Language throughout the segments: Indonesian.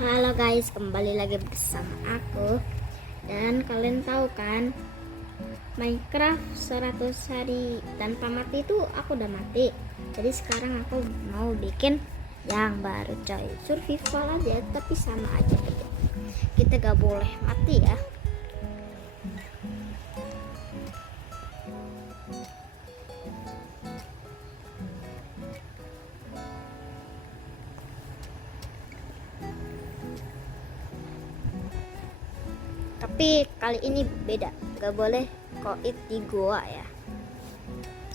Halo guys, kembali lagi bersama aku. Dan kalian tahu kan, Minecraft 100 hari tanpa mati itu aku udah mati. Jadi sekarang aku mau bikin yang baru coy. Survival aja tapi sama aja gitu. Kita gak boleh mati ya. Tapi kali ini beda, gak boleh koit di goa ya.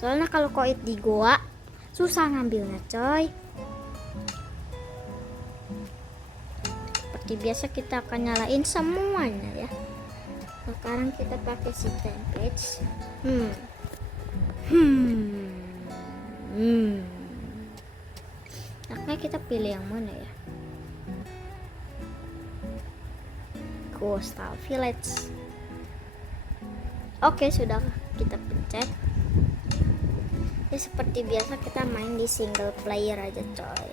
Soalnya kalau koit di goa susah ngambilnya coy. Seperti biasa kita akan nyalain semuanya ya. Sekarang kita pakai si template. Nah, kita pilih yang mana ya? Coastal Village. Oke, sudah kita pencet. Ya, seperti biasa kita main di single player aja coy.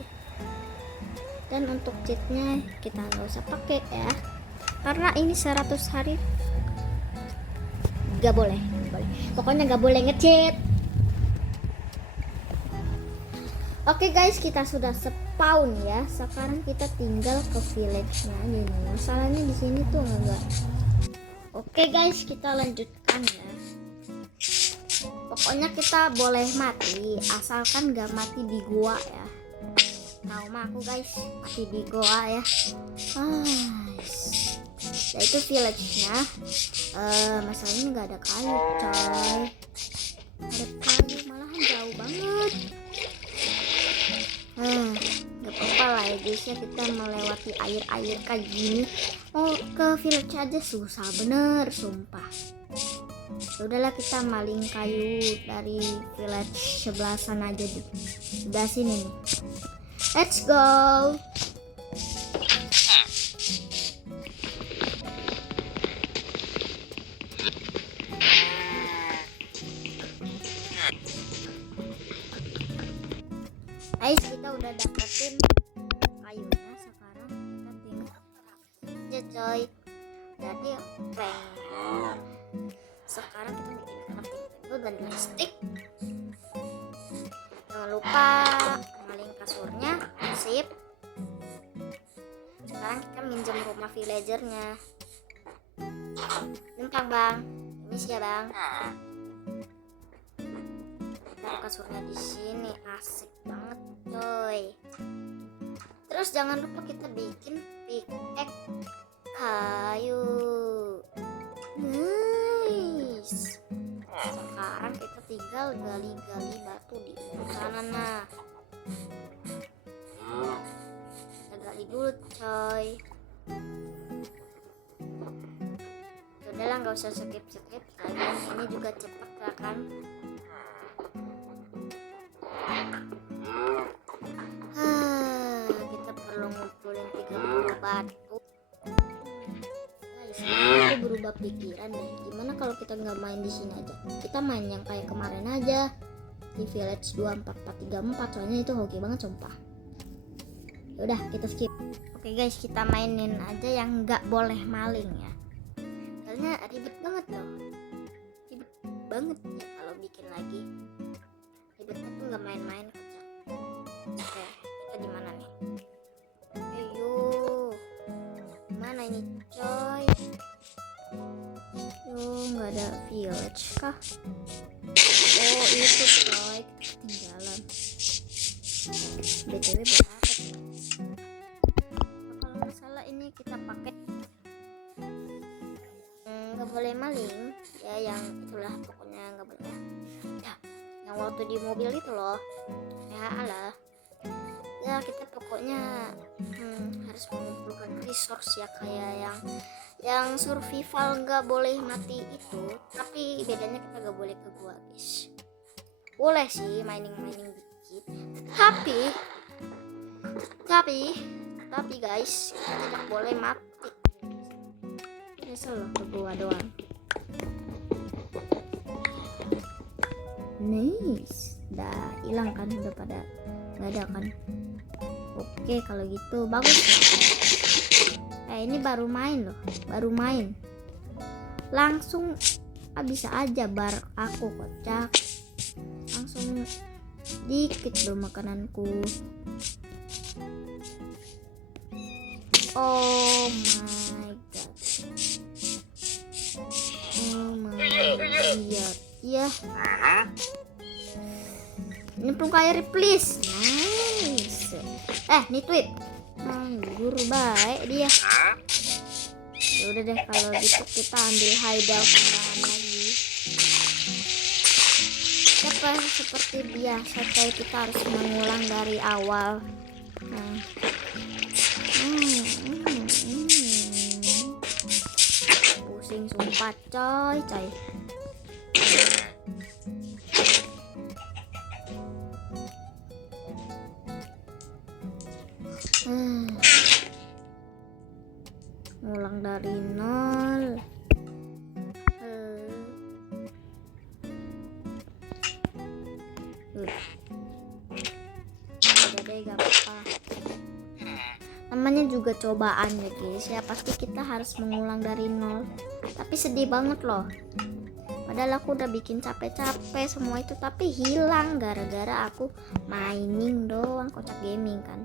Dan untuk cheatnya kita nggak usah pakai ya, karena ini 100 hari gak boleh. Pokoknya gak boleh nge-cheat. Oke guys, kita sudah spawn ya. Sekarang kita tinggal ke village-nya ini. Masalahnya di sini tuh enggak. Oke guys, kita lanjutkan ya. Pokoknya kita boleh mati asalkan gak mati di gua ya. Tahu mah aku guys, mati di gua ya. Nah itu village-nya. Masalahnya nggak ada kayu coy. Ada kayu malahan jauh banget. Gak apa-apa lah ya guys ya, kita melewati air-air kayak gini. Oh, ke village aja susah bener sumpah. Udahlah, kita maling kayu dari village sebelah sana aja di sebelah sini nih. Let's go. Guys, kita udah dapetin kayunya. Sekarang kita tinggal aja coy. Jadi sekarang kita bikin crafting table dan stick. Jangan lupa maling kasurnya. Sip. Sekarang kita minjem rumah villagernya. Numpang bang, ini sih ya bang. Kasurnya di sini asik banget coy. Terus jangan lupa kita bikin pickaxe kayu. Nice. Sekarang kita tinggal gali-gali batu di sana. Nah, kita gali dulu coy. Udahlah, nggak usah skip lagi. Ini juga cepet lah kan. Kita perlu ngumpulin 30 batu. Guys, aku berubah pikiran deh. Gimana kalau kita nggak main di sini aja? Kita main yang kayak kemarin aja di village 24434. Soalnya itu hoki banget sumpah. Yaudah, kita skip. Oke guys, kita mainin aja yang nggak boleh maling ya. Soalnya ribet banget loh. Ribet banget ya kalau bikin lagi. Ribetnya tuh nggak main-main. Oke, kita di mana nih? Ayo, mana ini coy? Nggak ada village kah? Oh itu coy, ketinggalan. BTW berapa coy? Kalau nggak salah ini kita pakai nggak boleh maling ya, yang itulah pokoknya nggak boleh ya. Yang waktu di mobil itu loh ya, alah ya, kita pokoknya harus mengumpulkan resource ya, kayak yang survival nggak boleh mati itu. Tapi bedanya kita nggak boleh ke gua guys. Boleh sih mining dikit, tapi guys, kita tidak boleh mati. Nyesel loh ke gua doang. Nice, udah hilang kan, udah pada nggak ada kan. Oke, kalau gitu bagus. ini baru main loh, langsung bisa aja bar aku kocak, langsung dikit loh makananku. Oh my god, ya ini perlu air please. Nice. Nih tweet guru baik dia. Ya udah deh, kalau gitu kita ambil hideout tambahan lagi. Seperti biasa coy, kita harus mengulang dari awal. Pusing sumpah coy. Ngulang dari nol. Udah deh, gak apa-apa. Namanya juga cobaan ya guys ya, pasti kita harus mengulang dari nol. Tapi sedih banget loh. Padahal aku udah bikin capek-capek semua itu, tapi hilang gara-gara aku mining doang, kocak gaming kan.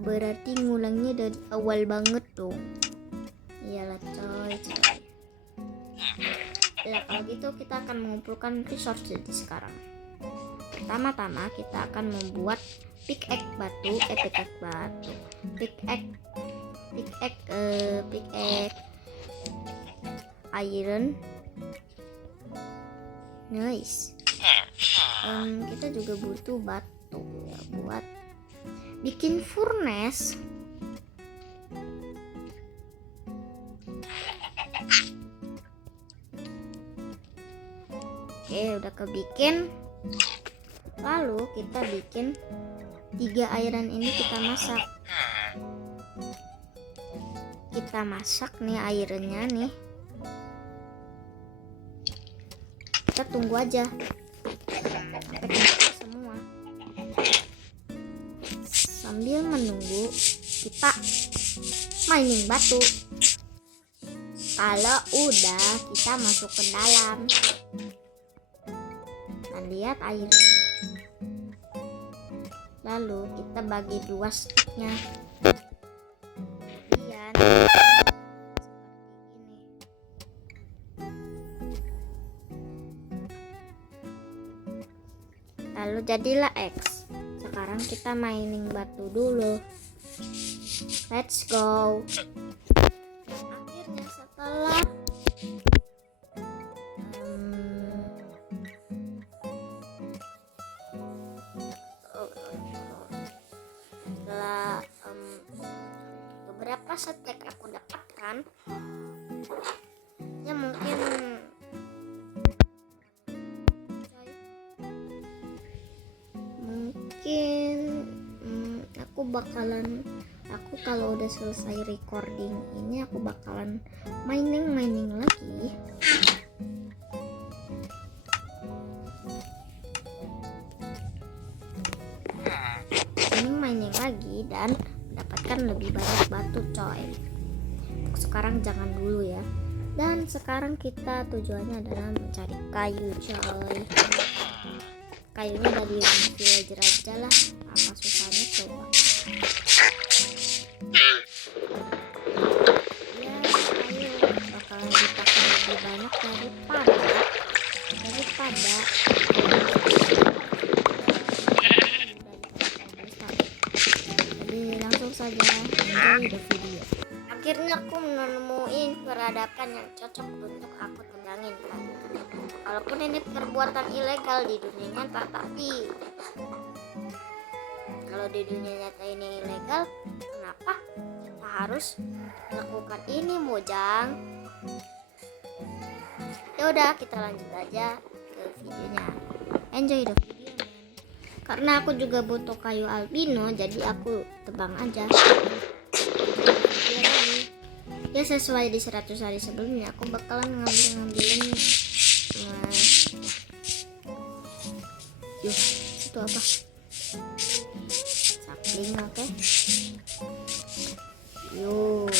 Berarti ngulangnya dari awal banget dong. Iyalah coy. Ya kalau gitu kita akan mengumpulkan resource jadi sekarang. Pertama-tama kita akan membuat pickaxe iron. Nice. Kita juga butuh batu ya buat bikin furnace. Oke, udah kebikin. Lalu kita bikin 3 iron ini, kita masak nih ironnya nih. Kita tunggu aja sampai kenyal semua. Sambil menunggu kita mining batu. Kalau udah, kita masuk ke dalam dan lihat air. Lalu kita bagi 2 sticknya. Kemudian seperti ini. Lalu jadilah X. Sekarang kita mining batu dulu. Let's go. Akhirnya setelah beberapa stack aku dapatkan, ya mungkin aku kalau udah selesai recording ini aku bakalan mining lagi. Mining lagi dan mendapatkan lebih banyak batu coy. Untuk sekarang jangan dulu ya. Dan sekarang kita tujuannya adalah mencari kayu coy. Kayunya dari villager aja lah, apa susahnya coba. Ya kayu bakalan dipakai lebih banyak daripada jadi langsung saja enjoy the video. Akhirnya aku menemuin peradaban yang cocok untuk aku tendangin kan. Walaupun ini perbuatan ilegal di dunia nyata, tapi kalau di dunia nyata ini ilegal, kenapa kita harus melakukan ini Mojang? Ya udah, kita lanjut aja ke videonya. Enjoy the video man. Karena aku juga butuh kayu albino, jadi aku tebang aja. Ya sesuai di 100 hari sebelumnya, aku bakalan ngambilin itu apa? Sapu. crafting, oke? Yuk,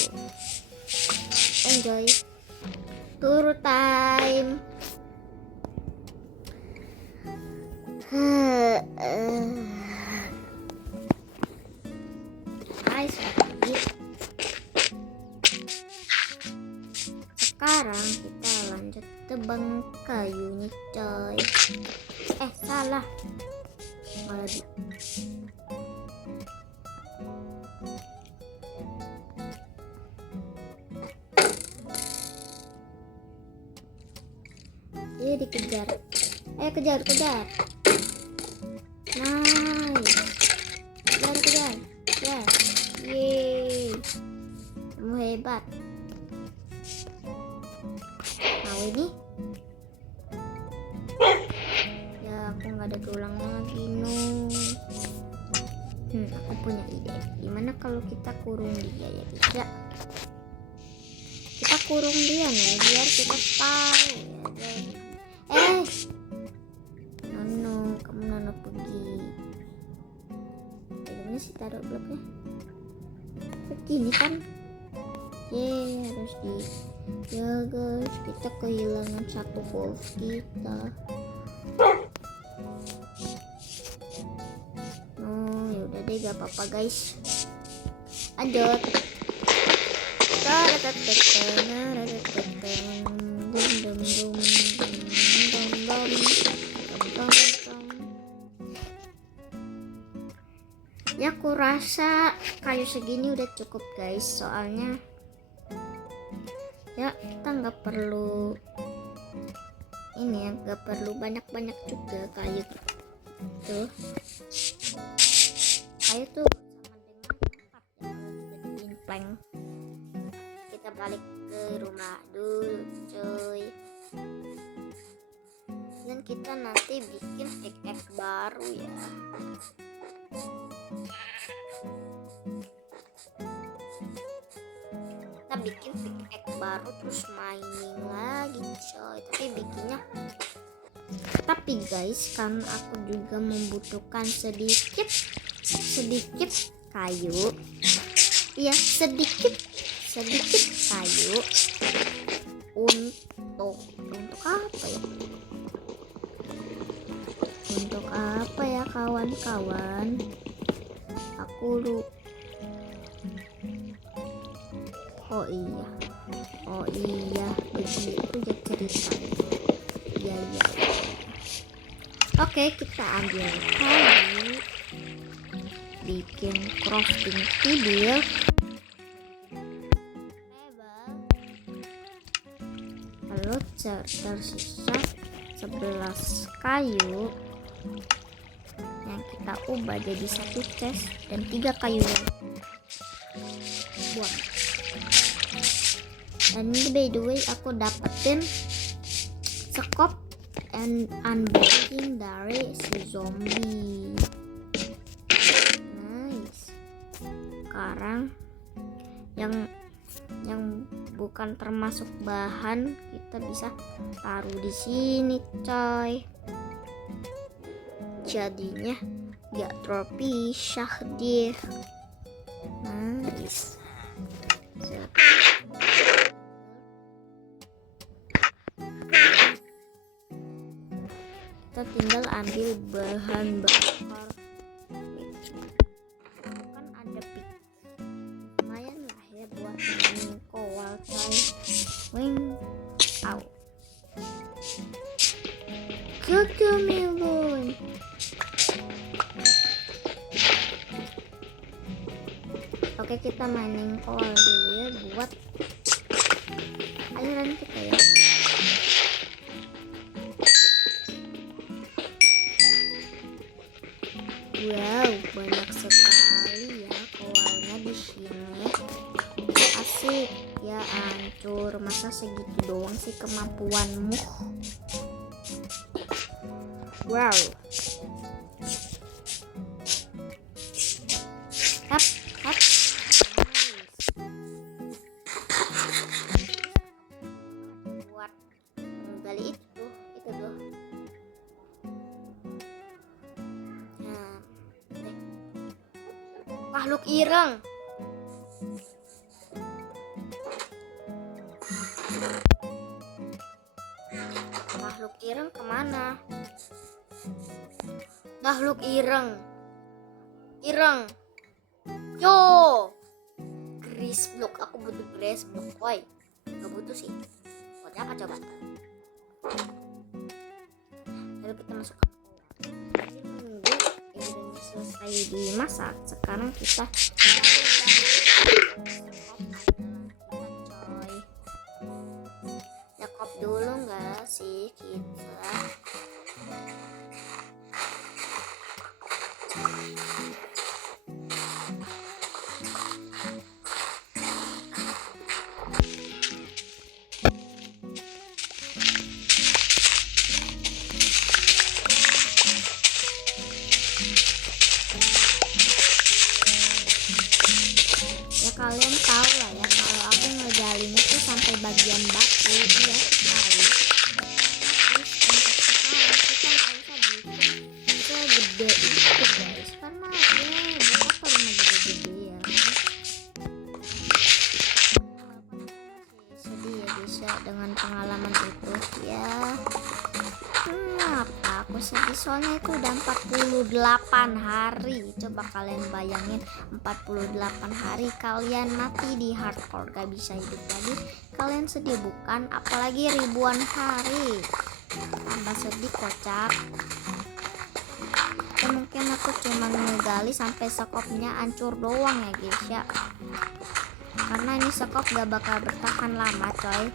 enjoy. Tour time. Nice. Sekarang kita lanjut tebang kayu nih coy. Salah. Malah dia dikejar. Kejar. Nice. Kejar. Ya. Yeay. Kamu hebat. Nah ini. Ya aku nggak ada tulang lagi no. Aku punya ide. Gimana kalau kita kurung dia ya bisa? Kita kurung dia nih biar kita tahu ya. Nono, kamu Nono pergi. Bagaimana sih taruh bloknya? Begini kan? Harus di. Ya guys, kita kehilangan satu wolf kita. Yaudah deh, gak apa-apa guys. Lanjut. Ya aku rasa kayu segini udah cukup guys, soalnya ya kita nggak perlu ini ya, nggak perlu banyak-banyak juga kayu tuh. Kayu tuh sama dengan tempat ya kalau dijadiin plank. Kita balik ke rumah dulu cuy, dan kita nanti bikin pickaxe baru ya. Kita bikin pickaxe baru terus mining lagi coy, tapi guys, karena aku juga membutuhkan sedikit kayu. Iya, sedikit kayu untuk apa ya? Untuk apa ya kawan-kawan? Oh iya, begitu ya ceritanya. Iya. Oke, kita ambil kayu, bikin crafting table. Lalu tersisa 11 kayu yang kita ubah jadi satu chest dan 3 kayu yang buang. Dan ini by the way aku dapetin scope and unboxing dari si zombie. Nice. Sekarang yang bukan termasuk bahan kita bisa taruh di sini coy. Jadinya gak terpisah deh. Nice. Kita tinggal ambil bahan bakar. Kan ada pick. Lumayan lah ya buat ini kowal coy. Melon. Oke, kita mining kowal dulu ya buat aliran kita ya. Wow, banyak sekali ya kowalnya di sini. Asik ya, hancur. Masa segitu doang sih kemampuanmu? Wow. Hap. Buat gali itu tuh. Makhluk ireng. Makhluk ireng kemana? Makhluk ireng. Ireng. Yo. Grace block. Aku butuh grace block. Woi. Gak butuh sih. Buat apa coba? Lalu kita masukkan menunggu ini selesai dimasak. Sekarang kita Jakob dulu nggak sih kita? Kalian tahu lah ya kalau aku ngegalinnya tuh sampai bagian batu ya sekali. Kita gede itu guys, karena ya berapa rumah gede-gede ya. Sedih ya bisa dengan pengalaman itu ya. Kenapa aku sedih? Soalnya itu udah 48 hari. Coba kalian bayangin 48 hari kalian mati di hardcore, gak bisa hidup lagi. Kalian sedih bukan? Apalagi ribuan hari. Tambah sedih kocak. Ya, mungkin aku cuma ngegali sampai skopnya hancur doang ya guys ya. Karena ini skop gak bakal bertahan lama coy.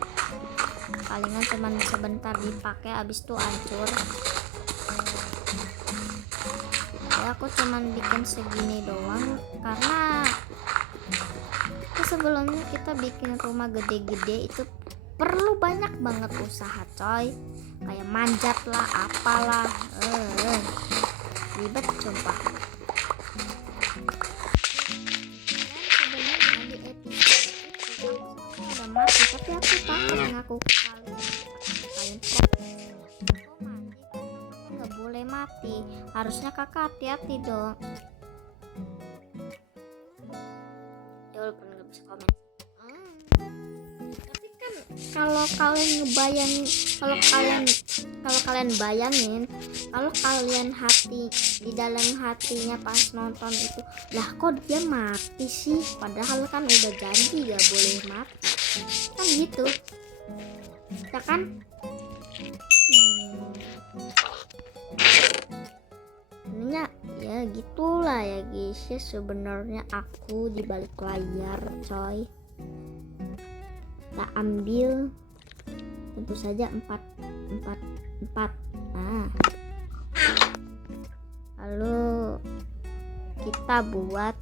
Palingan cuma sebentar dipakai abis itu hancur. Ya aku cuman bikin segini doang karena sebelumnya kita bikin rumah gede-gede itu perlu banyak banget usaha coy, kayak manjat lah apalah ribet sumpah. Sebenarnya di episode aku udah mati tapi aku takut ngaku ke kalian nggak boleh mati, harusnya kakak hati-hati dong. Ya walaupun nggak bisa komen. Tapi kan kalau kalian ngebayangin, kalau kalian bayangin, kalau kalian hati di dalam hatinya pas nonton itu, lah kok dia mati sih? Padahal kan udah janji gak boleh mati, kan gitu, ya kan? Ya gitulah ya guys ya, sebenarnya aku di balik layar coy. Kita ambil tentu saja 4. Nah, lalu kita buat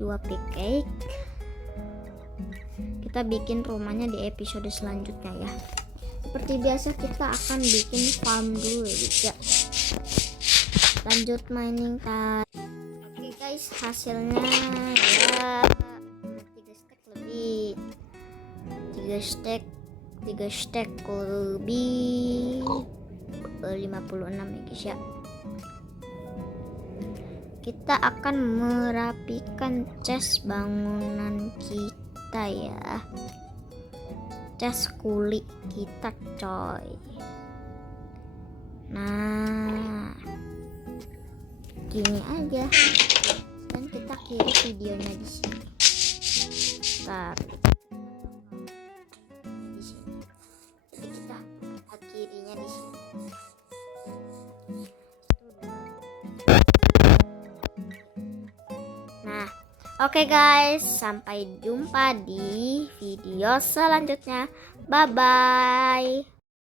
2 pancake. Kita bikin rumahnya di episode selanjutnya ya. Seperti biasa kita akan bikin farm dulu ya. Lanjut mining tadi. Oke guys, hasilnya ya 3 stack lebih 56 ya guys ya. Kita akan merapikan chest bangunan kita ya, chest kuli kita coy. Nah gini aja, dan kita kiri videonya di sini. Bentar. Di sini. Jadi kita akhirinya di sini. Nah, oke guys, sampai jumpa di video selanjutnya. Bye bye.